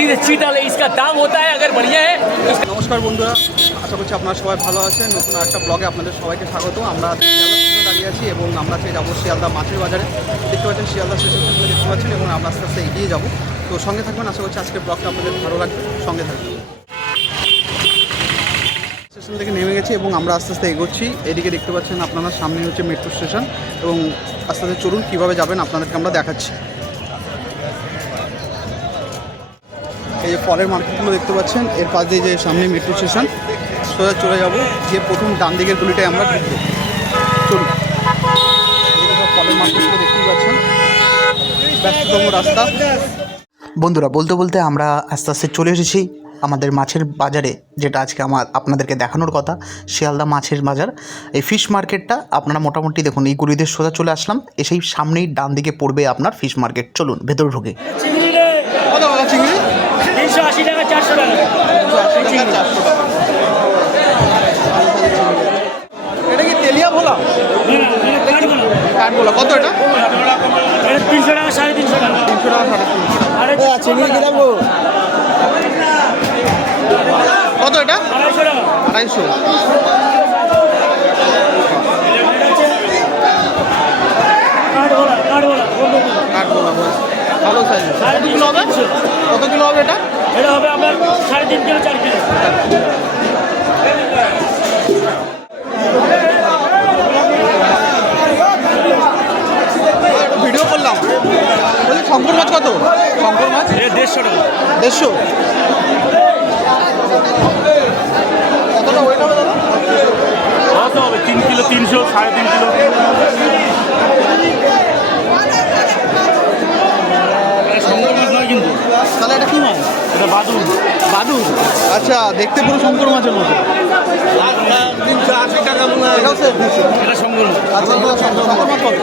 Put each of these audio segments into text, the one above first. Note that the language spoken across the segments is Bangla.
नकदी से चीटा ले इसका दाम होता है अगर बढ़िया है तो इसका নমস্কার বন্ধুরা আশা করছি আপনারা সবাই ভালো আছেন নতুন একটা ব্লগে আপনাদের সবাইকে স্বাগত আমরা শিয়ালদা স্টেশনে দাঁড়িয়ে আছি এবং আমরা আজকে যাবো শিয়ালদা মাছের বাজারে দেখতে পাচ্ছেন শিয়ালদা স্টেশন থেকে দেখতে পাচ্ছেন এবং আমরা আস্তে আস্তে এগিয়ে যাবো তো সঙ্গে থাকবেন আশা করছি আজকের ব্লগটা আপনাদের ভালো লাগবে সঙ্গে থাকবেন স্টেশন থেকে নেমে গেছি এবং আমরা আস্তে আস্তে এগোচ্ছি এদিকে দেখতে পাচ্ছেন আপনারা সামনে হচ্ছে মেট্রো স্টেশন এবং আস্তে আস্তে চলুন কীভাবে যাবেন আপনাদেরকে আমরা দেখাচ্ছি এই যে ফলের মার্কেটগুলো দেখতে পাচ্ছেন। এর পাশ দিয়ে যে সামনে মেট্রো স্টেশন সোজা চলে যাব যে প্রথম ডান দিকের গুলিটায় আমরা ঢুকবো। চলুন। ফলের মার্কেটগুলো দেখতেই পাচ্ছেন। ব্যস্ততম রাস্তা। বন্ধুরা বলতে বলতে আমরা আস্তে আস্তে চলে এসেছি আমাদের মাছের বাজারে যেটা আজকে আমার আপনাদেরকে দেখানোর কথা শিয়ালদা মাছের বাজার। এই ফিশ মার্কেটটা আপনারা মোটামুটি দেখুন এই গুলিদের সোজা চলে আসলাম এসেই সামনেই ডান দিকে পড়বে আপনার ফিশ মার্কেট চলুন ভেতরে ঢুকে। এটা কি তেলিয়া ভোলা? কাঠগোলা কত এটা? তিনশো টাকা সাড়ে তিনশো টাকা। তিনশো টাকা সাড়ে তিনশো চিনি দিলাম গো কত এটা? আড়াইশো। টাকা আড়াইশো কাঠগোলা কাঠগোলা ভালো সাইজ। কত কিলো হবে এটা? এটা হবে আপনার সাড়ে তিন কিলো চার কিলো। ভিডিও করলাম। বলছি শঙ্কর মাছ কত? শঙ্কর মাছ? দেড়শো টাকা। দেড়শো? কতটা ওয়েট হবে দাদা? কত হবে? তিন কিলো তিনশো সাড়ে তিন কিলো। সুন্দর মাছ নয় কিন্তু তাহলে এটা কি মাছ? এটা বাদুর বাদুর আচ্ছা দেখতে পুরো শঙ্কর মাছের মতো। তিনশো আশি টাকা মনে হয় এটা সঙ্গল আচ্ছা শঙ্কর শঙ্কর মাছ কত?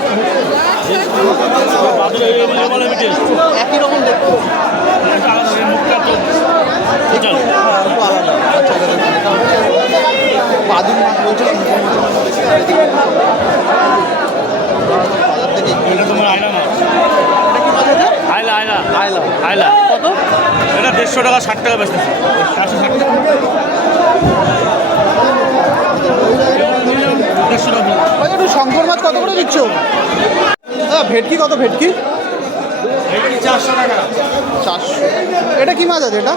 একই রকম দেখতে। আচ্ছা বাদুর মাছ বলছে শঙ্কর বাজার থেকে আয়লা মাছ। আয়লা আয়লা। আইলা আয়লা। কত? এটা দেড়শো টাকা ষাট টাকা বেচতেছে। চারশো ষাট টাকা। দেড়শো টাকা একটু শঙ্কর মাছ কত করে দিচ্ছ? ভেটকি কত ভেটকি? চারশো টাকা। চারশো। এটা কি মাছ আছে এটা?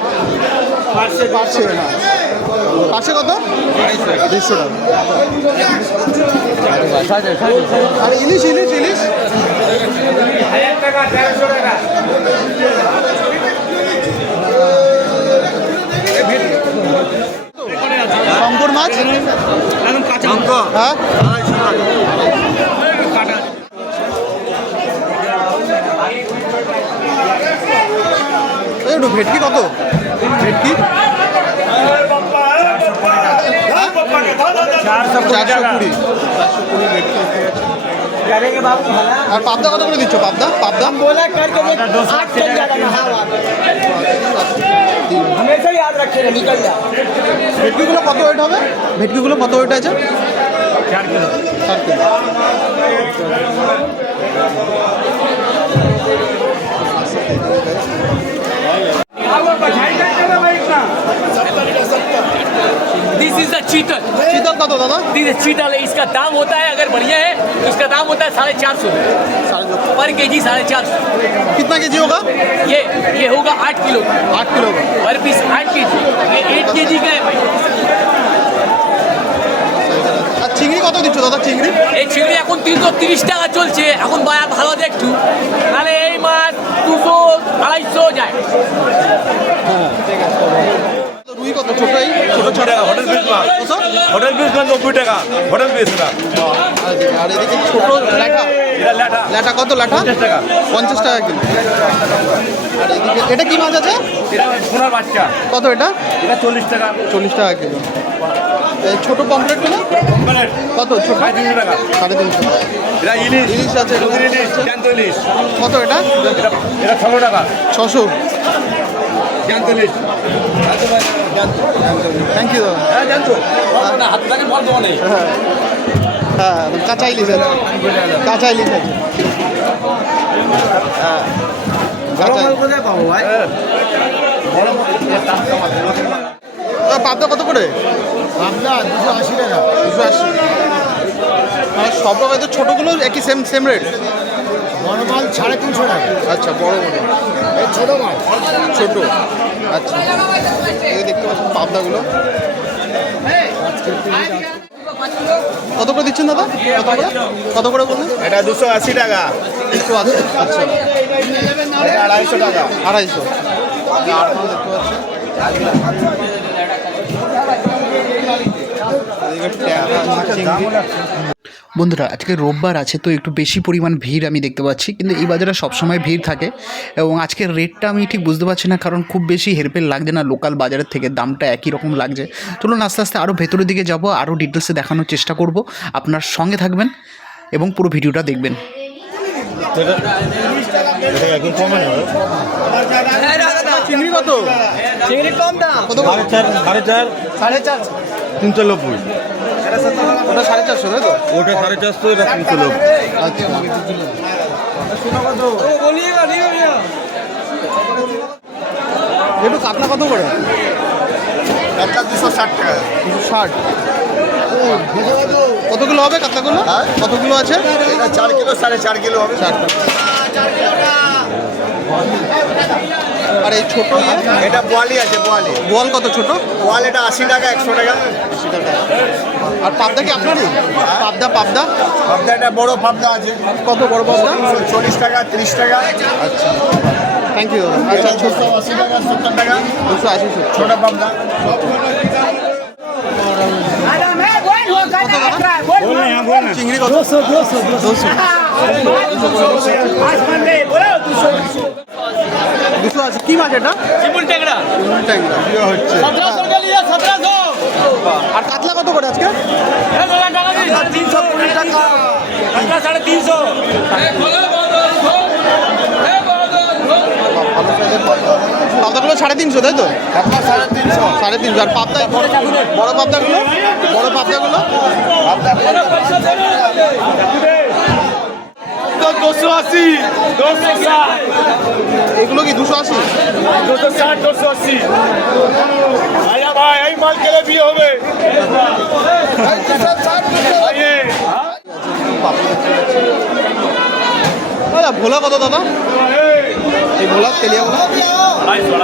পার্সে কত? দেড়শো টাকা। আর ইলিশ ইলিশ ইলিশ। টাকা। শঙ্কর মাছ? হ্যাঁ। একটু ভেটকি কত? ভেটকি? চারশো চারশো কুড়ি। চারশো কুড়ি ভেটকি। আর পাবদা কত করে দিচ্ছ? পাবদা? পাবদা? ভেটকিগুলো কত ওয়েট হবে ভেটকিগুলো কত ওয়েট আছে চার কিলো চার কিলো दिस इज द चीतल শীতল কত দাদা दिस इज चीतल इसका दाम होता है अगर बढ़िया है तो इसका दाम होता है साढ़े चार सौ साढ़े दो पर के जी साढ़े चार सौ कितना के जी होगा ये ये होगा आठ किलो आठ किलो का पर पीस आठ के जी ये एट के जी का है भाई আর চিংড়ি কত দিচ্ছ দাদা চিংড়ি এই চিংড়ি এখন তিনশো তিরিশ টাকা চলছে এখন বাজার ভালো আছে একটু নাহলে এই মাছ দুশো আড়াইশো যায় রুই কত? ছোট এই? ছোট ছোট টাকা হোটেল কত? হোটেল পিস মাছ নব্বই টাকা। হোটেল পিস না আর এদিকে- ছোট এটা ল্যাটা কত? ল্যাঠা? পঞ্চাশ টাকা। কিলো। এটা কি মাছ আছে? এটা সোনার বাচ্চা। কত এটা? এটা চল্লিশ টাকা। চল্লিশ টাকা কিলো। ছোট পমপ্লেটগুলো প্লেট কত? ছোট? সাড়ে তিনশো টাকা। সাড়ে তিনশো এটা ইলিশ। ইলিশ আছে কত এটা এটা ছশো টাকা। ছশো। থ্যাংক ইউ দাদা। হ্যাঁ হ্যাঁ। হ্যাঁ। কাঁচা ইলিশ আছে কাঁচা ইলিশ আছে হ্যাঁ। পাবদা কত করে? দুশো আশি টাকা। দুশো আশি। মানে সব রকম ছোটোগুলো একই সেম সেম রেট বড় মাল সাড়ে তিনশো টাকা। আচ্ছা বড় বড় ছোটো মাল ছোট। আচ্ছা। এই দেখতে পাচ্ছেন পাবদাগুলো। কত করে দিচ্ছেন দাদা? কত করে? কত করে বললেন? এটা দুশো আশি টাকা। একটু আছে আচ্ছা। আড়াইশো টাকা। আড়াইশো। দেখতে পাচ্ছেন ট্যাংরা, চিংড়ি। বন্ধুরা আজকে রোববার আছে তো একটু বেশি পরিমাণ ভিড় আমি দেখতে পাচ্ছি। কিন্তু এই বাজারে সবসময় ভিড় থাকে এবং আজকের রেটটা আমি ঠিক বুঝতে পারছি না কারণ খুব বেশি হেরফের লাগছে না লোকাল বাজারের থেকে দামটা একই রকম লাগছে। চলুন আস্তে আস্তে আরও ভেতরের দিকে যাব আরও ডিটেলসে দেখানোর চেষ্টা করব। আপনার সঙ্গে থাকবেন এবং পুরো ভিডিওটা দেখবেন। এখন কমে চিংড়ি কত চিংড়ি কম দাম কত করে? চার। সাড়ে চার। তিনশো নব্বই। ওটা সাড়ে চারশো তাই তো? ওটা সাড়ে চারশো এটা তিনশো নব্বই আচ্ছা একটু কাতলা কত করে? একটা দুশো ষাট টাকা। দুশো ষাট। কতগুলো হবে কাতলাগুলো কতগুলো আছে? চার কিলো সাড়ে চার কিলো হবে। ষাট আর এই ছোটো ইয়ে? এটা বোয়ালি আছে বোয়ালি। বল কত ছোট? বোয়াল এটা আশি টাকা একশো টাকা। আশি টাকা আর পাবদা কি আপনারই? পাবদা পাবদা? পাবদা এটা বড় পাবদা আছে। কত বড় পাবদা? চল্লিশ টাকা তিরিশ টাকা। আচ্ছা। থ্যাংক ইউ আচ্ছা এটা দুশো আশি টাকা সত্তর টাকা। দুশো আশি ছোট পাবদা। চিংড়ি কত? দুশো দুশো আছে। কি মাছ এটা? চিমুল টেংরা ট্যাংরা প্রিয় হচ্ছে। আর কাতলা কত করে আজকে? তিনশো কুড়ি টাকা। সাড়ে তিনশো। পাবদাগুলো সাড়ে তিনশো তাই তো? সাড়ে তিনশো। সাড়ে তিনশো। আর পাবদা বড় পাবদাগুলো? বড় পাবদাগুলো? দুশো আশি। দুশো ষাট এগুলো কি দুশো আশি? দুশো ষাট দুশো আশি। আয়া ভাই এই মাল কেলে বিয়ে হবে। দাদা ভোলা কত দাদা? এই ভোলা তেলিয়া ভোলা আড়াইশো।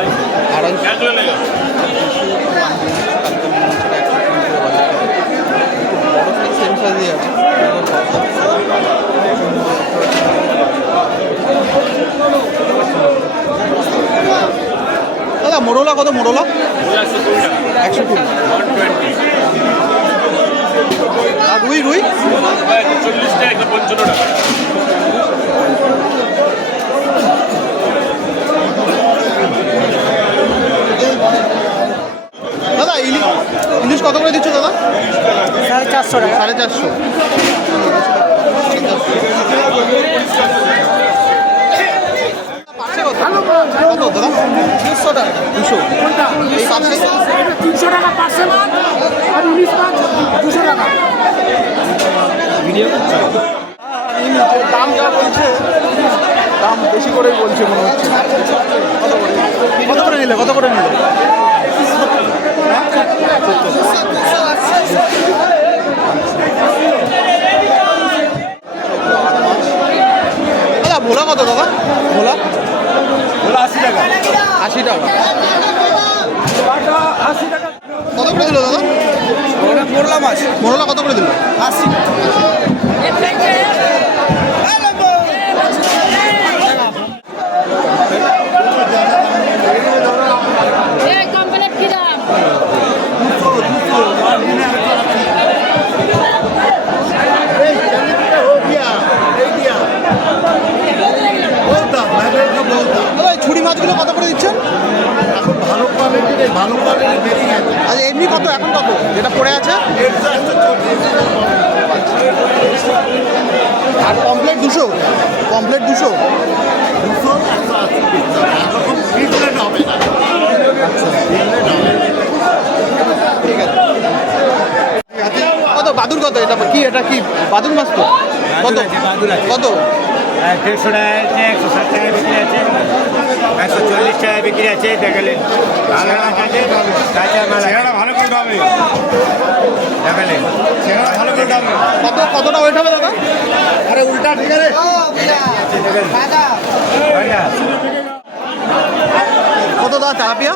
সেম সাইজই আছে দাদা মোরলা কত? মোরলা একশো কুড়ি। আর রুই রুই? দাদা ইলিশ ইলিশ কত করে দিচ্ছ দাদা? সাড়ে চারশো টাকা। সাড়ে চারশো। কত? দাদা দুশো টাকা দুশো তিনশো টাকা পাঁচশো আর উনিশ মাছ দুশো টাকা দাম যা বলছে দাম বেশি করেই বলছে মনে হচ্ছে কত করে নিলে কত করে নিলে ভোলা কত দাদা ভোলা ওগুলো আশি টাকা। আশি টাকা। কত করে দিল দাদা? মোরলা মাছ মোরলা কত করে দিল? আশি। এই কমপ্লিট কি দাম দাদা এই ছুরি মাছগুলো কত করে দিচ্ছেন ভালো কোয়ালিটির ভালো কোয়ালিটির বেরিয়ে গেছে আচ্ছা এমনি কত? এখন কত? যেটা পড়ে আছে? আর কমপ্লেট দুশো? কমপ্লেট দুশো? ঠিক আছে কত? বাদুর কত? এটা কি? এটা কি? বাদুর মাছ তো? কত? কত? দেড়শো টাকা আছে একশো ষাট টাকা বিক্রি আছে। একশো চল্লিশ টাকা বিক্রি আছে দেখালেন ভালো মাছ আছে কাঁচা মাল ভালো করে দামে দেখালেন ভালো করে দামে কত কতটা ওয়েট হবে দাদা? আরে উল্টা ঠিক আছে। কত দাদা তেলাপিয়া?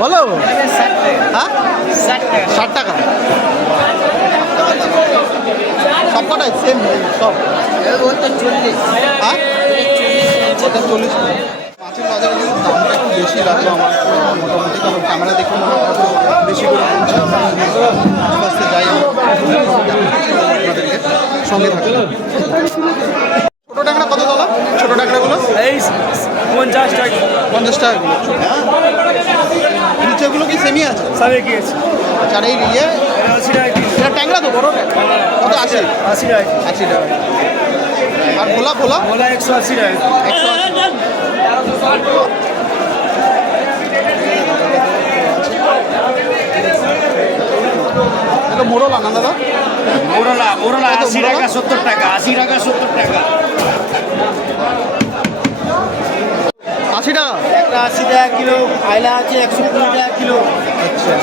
বলো। হ্যাঁ? ষাট টাকা। সব কটাই? সেম সব। হ্যাঁ? চল্লিশ। মাছের বাজারে কিন্তু দামটা একটু বেশি লাগল আমার মোটামুটি কারণ ক্যামেরা দেখে মনে হয় বেশি করে বলছে আস্তে যাই আপনাদেরকে সঙ্গে থাকবে ছোটো টাকা কত দাদা? ছোটো টাকাগুলো এই পঞ্চাশ টাকা। পঞ্চাশ টাকাগুলো নিচেগুলো কি সেমি আছে? সবে কি আছে। আচ্ছা এই ইয়ে? আশি টাকা ট্যাংরা তো বড় কত আছে আশি টাকা। আশি টাকা। আর ভোলা ভোলা ওলা একশো আশি টাকা একশো আশি। এটা মোড়ল আনা দাদা? মোরলা মোরলা আশি টাকা সত্তর টাকা আশি টাকা সত্তর টাকা। আশি টাকা? একটা আশি টাকা কিলো আইলা আছে একশো কুড়ি টাকা কিলো। আচ্ছা।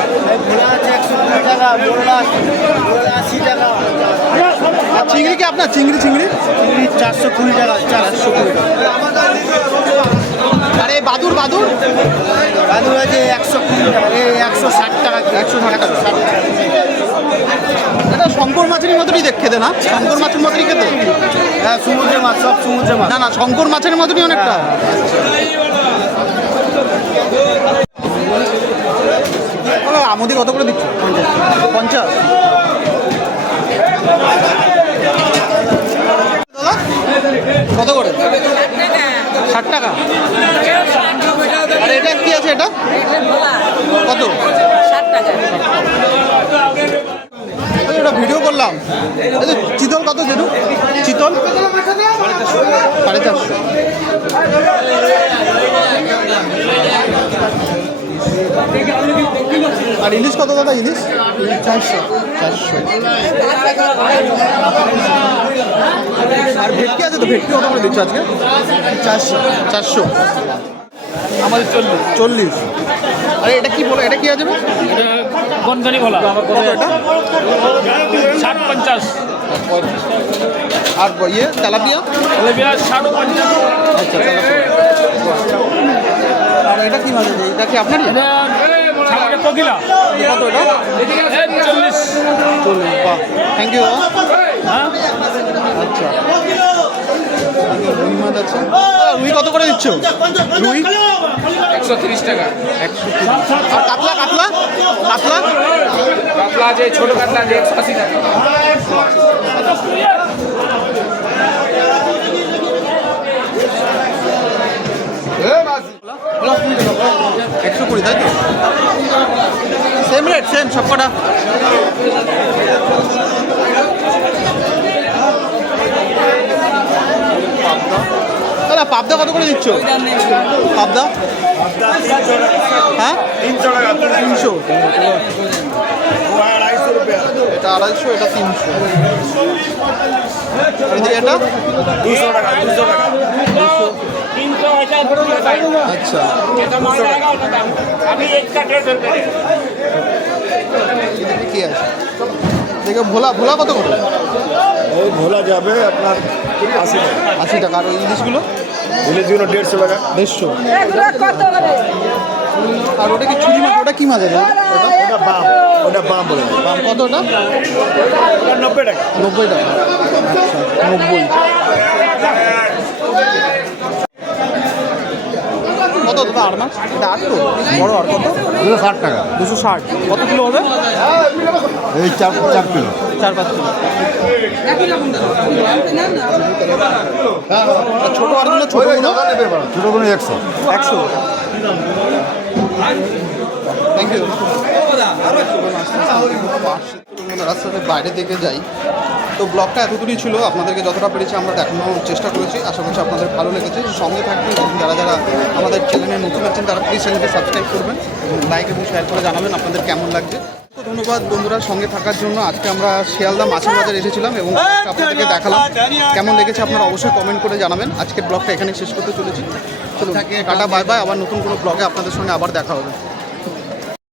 ভোলা আছে একশো কুড়ি টাকা মোরলা মোরলা আশি টাকা আর চিংড়ি কি আপনার? চিংড়ি চিংড়ি? চিংড়ি চারশো কুড়ি টাকা চারশো কুড়ি আর এই বাদুর বাদুর? বাদুর আছে একশো কুড়ি টাকা একশো ষাট টাকা একশো ষাট টাকা। এটা শঙ্কর মাছের মতনই দেখ খেতে না? শঙ্কর মাছের মতনই খেতে? হ্যাঁ সমুদ্রের মাছ সব সমুদ্রের মাছ। না না শঙ্কর মাছের মতনই অনেকটা। ও, আমুদি কত করে দিচ্ছ? পঞ্চাশ। দাদা, কত করে? ষাট টাকা। এটা কি আছে এটা? কত? এই ওটা ভিডিও করলাম। চিতল কত জেরু চিতল? সাড়ে চারশো। আর ইলিশ কত দাদা ইলিশ? চারশো। চারশো। আর ভেটকি আছে তো? ভেটকি কত করে দিচ্ছ আজকে? চারশো। চারশো। আমাদের চলবে চল্লিশ। আরে এটা কি বলো? এটা কি আছে গনগানি বলা। ষাট পঞ্চাশ। আর ইয়ে তেলাপিয়া? তেলাপিয়া ষাট পঞ্চাশ। আচ্ছা তেলাপিয়া। আর এটা কি মাছ আছে এটা কি আপনারই? কোকিলা। কত এটা? চল্লিশ চল্লিশ। বাহ। থ্যাংক ইউ আচ্ছা। রুই মাছ আছে। রুই কত করে দিচ্ছ? রুই? একশো তিরিশ টাকা। একশো আর কাতলা কাতলা? কাতলা? কাতলা আছে ছোট কাতলা আছে একশো আশি টাকা। কুড়ি তাই তো? সেম রেট সেম সব কটা দাদা পাবদা কত করে দিচ্ছ? পাবদা? হ্যাঁ? তিনশো। এটা আড়াইশো এটা তিনশো। এটা? দুশো টাকা দুশো টাকা। আচ্ছা এদিকে কি আছে দেখে ভোলা ভোলা কত করে ওই ভোলা যাবে আপনার আশি টাকা আশি টাকা আর ওই ইলিশগুলো ইলিশগুলো দেড়শো টাকা দেড়শো আর ওটা কি চুরি মাছ ওটা কি মাছ আছে ওটা ওটা বাম ওটা বাম বলে দাম কত ওটা ওটা নব্বই টাকা নব্বই টাকা আচ্ছা নব্বই কত দাদা আর মাছ এটা আট তো বড় আর কত? দুশো ষাট টাকা। দুশো ষাট। কত কিলো হবে? এই চার চার কিলো। চার পাঁচ কিলো। ছোটো আর ছোটো আরগুলো ছোটোগুলো ছোটোগুলো একশো। একশো। থ্যাংক ইউ রাস্তাতে বাইরে থেকে যাই। তো ব্লগটা এতদূরই ছিল আপনাদেরকে যতটা পেরেছি আমরা দেখানোর চেষ্টা করেছি। আশা করছি আপনাদের ভালো লেগেছে। সঙ্গে থাকবেন। এবং যারা যারা আমাদের চ্যানেলে নতুন আছেন তারা প্লিজ চ্যানেলকে সাবস্ক্রাইব করবেন এবং লাইক এবং শেয়ার করে জানাবেন আপনাদের কেমন লাগছে। ধন্যবাদ বন্ধুরা সঙ্গে থাকার জন্য। আজকে আমরা শিয়ালদা মাছের বাজার এসেছিলাম এবং আপনাদেরকে দেখালাম। কেমন লেগেছে আপনারা অবশ্যই কমেন্ট করে জানাবেন। আজকের ব্লগটা এখানে শেষ করতে চলেছি। চলুন টাটা বাই বাই আবার নতুন কোনো ব্লগে আপনাদের সঙ্গে আবার দেখা হবে।